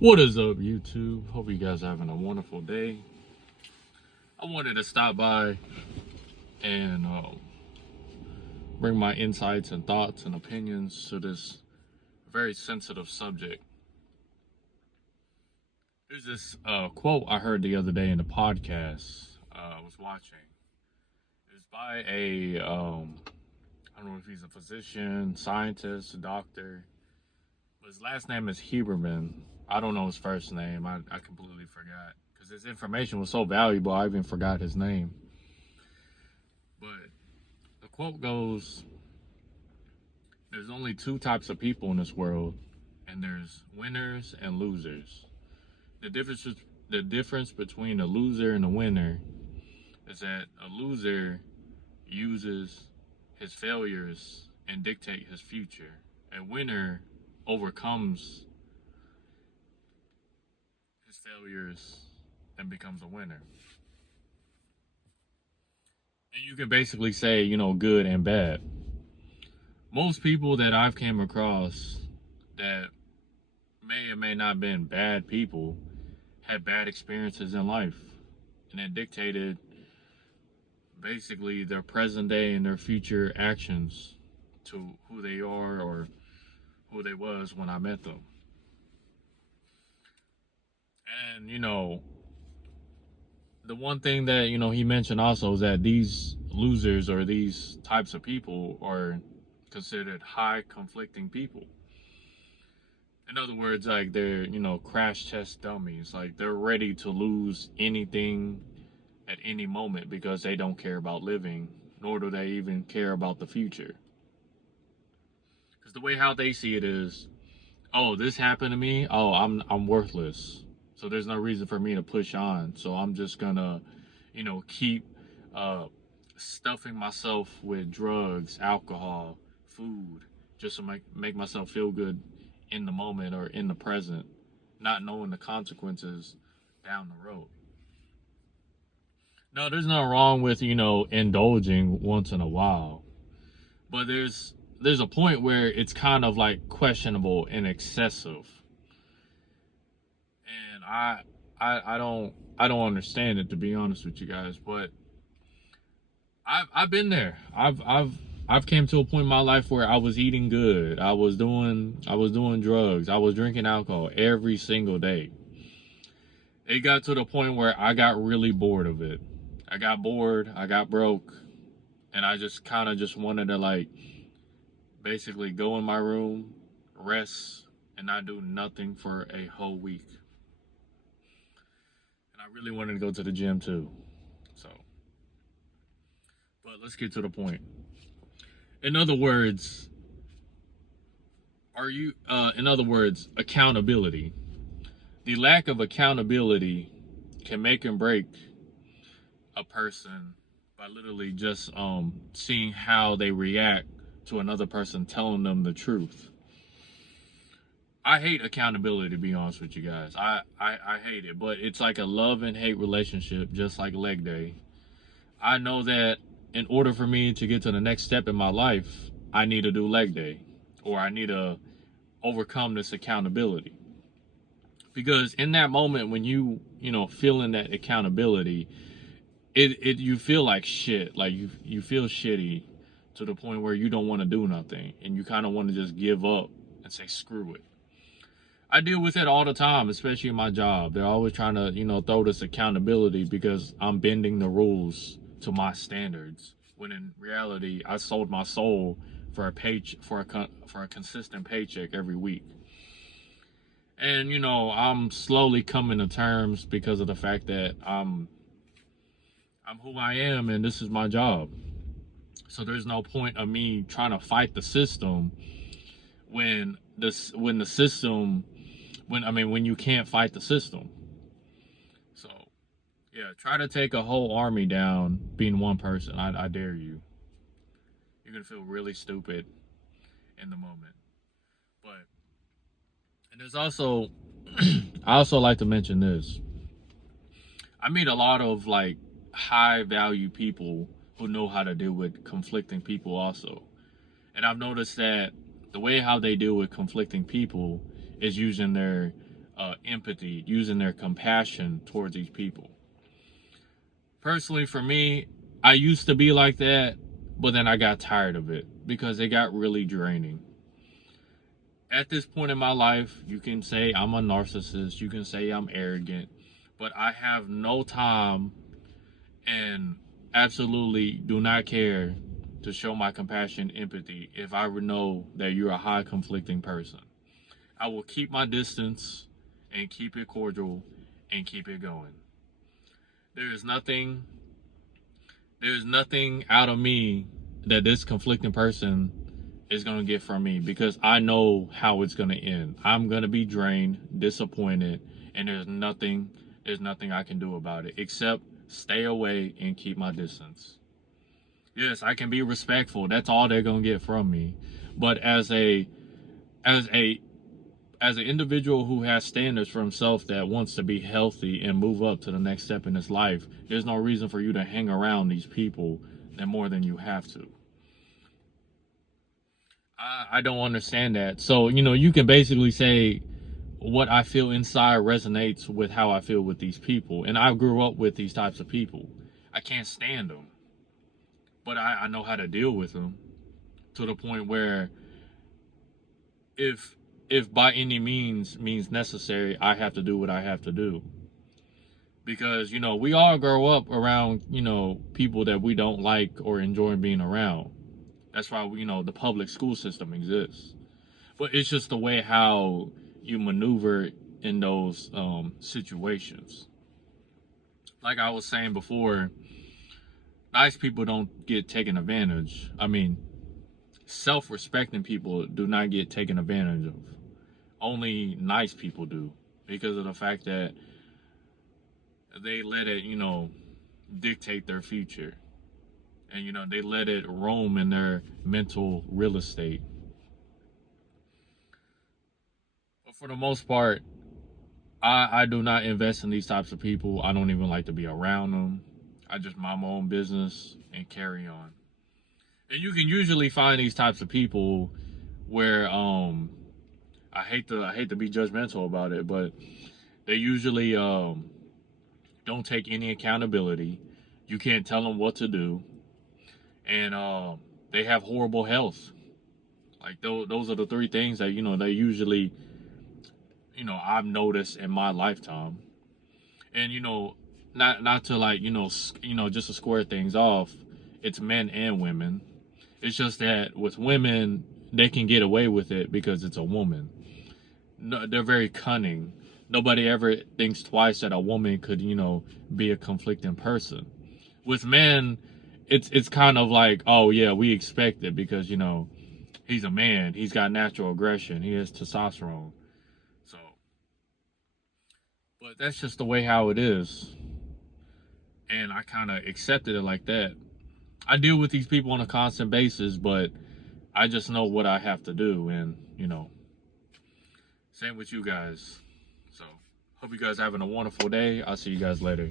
What is up, YouTube? Hope you guys are having a wonderful day. I wanted to stop by and bring my insights and thoughts and opinions to this very sensitive subject. There's this quote I heard the other day in a podcast I was watching. It was by I don't know if he's a physician, scientist, a doctor. But his last name is Huberman. I don't know his first name. I completely forgot. Because his information was so valuable, I even forgot his name. But the quote goes, there's only two types of people in this world, and there's winners and losers. The difference between a loser and a winner is that a loser uses his failures and dictate his future. A winner overcomes his failures and becomes a winner. And you can basically say, good and bad. Most people that I've came across that may or may not have been bad people had bad experiences in life. And it dictated basically their present day and their future actions to who they are or who they was when I met them. And, the one thing that, he mentioned also is that these losers or these types of people are considered high conflicting people. In other words, like they're, crash test dummies. Like they're ready to lose anything at any moment because they don't care about living, nor do they even care about the future. Because the way how they see it is, oh, this happened to me. Oh, I'm worthless. So there's no reason for me to push on. So I'm just gonna, keep stuffing myself with drugs, alcohol, food, just to make myself feel good in the moment or in the present, not knowing the consequences down the road. No, there's nothing wrong with, indulging once in a while. But there's a point where it's kind of like questionable and excessive. And I don't understand it, to be honest with you guys, but I've been there. I've came to a point in my life where I was eating good. I was doing drugs. I was drinking alcohol every single day. It got to the point where I got really bored of it. I got bored, I got broke, and I just kind of just wanted to like basically go in my room, rest, and not do nothing for a whole week. And I really wanted to go to the gym too. So, but let's get to the point. In other words, accountability. The lack of accountability can make and break a person by literally just seeing how they react to another person telling them the truth. I hate accountability, to be honest with you guys. I hate it, but it's like a love and hate relationship, just like leg day. I know that in order for me to get to the next step in my life, I need to do leg day, or I need to overcome this accountability. Because in that moment when feeling that accountability, it you feel like shit. Like you feel shitty to the point where you don't want to do nothing and you kind of want to just give up and say screw it. I deal with it all the time, especially in my job. They're always trying to, throw this accountability because I'm bending the rules to my standards. When in reality, I sold my soul for a consistent paycheck every week. And I'm slowly coming to terms because of the fact that I'm who I am and this is my job. So there's no point of me trying to fight the system when you can't fight the system. So yeah, try to take a whole army down being one person. I dare you. You're gonna feel really stupid in the moment. But and there's also I also like to mention this. I meet a lot of like high value people who know how to deal with conflicting people also. And I've noticed that the way how they deal with conflicting people is using their empathy, using their compassion towards these people. Personally, for me, I used to be like that, but then I got tired of it because it got really draining. At this point in my life, you can say I'm a narcissist, you can say I'm arrogant, but I have no time and absolutely do not care to show my compassion, empathy, if I know that you're a high conflicting person. I will keep my distance and keep it cordial and keep it going. There's nothing out of me that this conflicting person is going to get from me, because I know how it's going to end. I'm going to be drained, disappointed, and there's nothing I can do about it except stay away and keep my distance. Yes, I can be respectful. That's all they're going to get from me. But as an individual who has standards for himself, that wants to be healthy and move up to the next step in his life, there's no reason for you to hang around these people more than you have to. I don't understand that. So, you can basically say what I feel inside resonates with how I feel with these people. And I grew up with these types of people. I can't stand them, but I know how to deal with them, to the point where if by any means necessary, I have to do what I have to do. Because, we all grow up around, people that we don't like or enjoy being around. That's why, the public school system exists. But it's just the way how you maneuver in those situations. Like I was saying before, nice people don't get taken advantage. I mean, self-respecting people do not get taken advantage of. Only nice people do, because of the fact that they let it, dictate their future. And, they let it roam in their mental real estate. But for the most part, I do not invest in these types of people. I don't even like to be around them. I just mind my own business and carry on. And you can usually find these types of people where, I hate to be judgmental about it, but they usually don't take any accountability. You can't tell them what to do. And they have horrible health. Like, those are the three things that, they usually, I've noticed in my lifetime. And, not to, like, just to square things off, it's men and women. It's just that with women, they can get away with it because it's a woman. No, they're very cunning. Nobody ever thinks twice that a woman could, be a conflicting person. With men, it's kind of like, oh yeah, we expect it because, he's a man. He's got natural aggression. He has testosterone. So, but that's just the way how it is. And I kind of accepted it like that. I deal with these people on a constant basis, but I just know what I have to do. And, same with you guys. So, hope you guys are having a wonderful day. I'll see you guys later.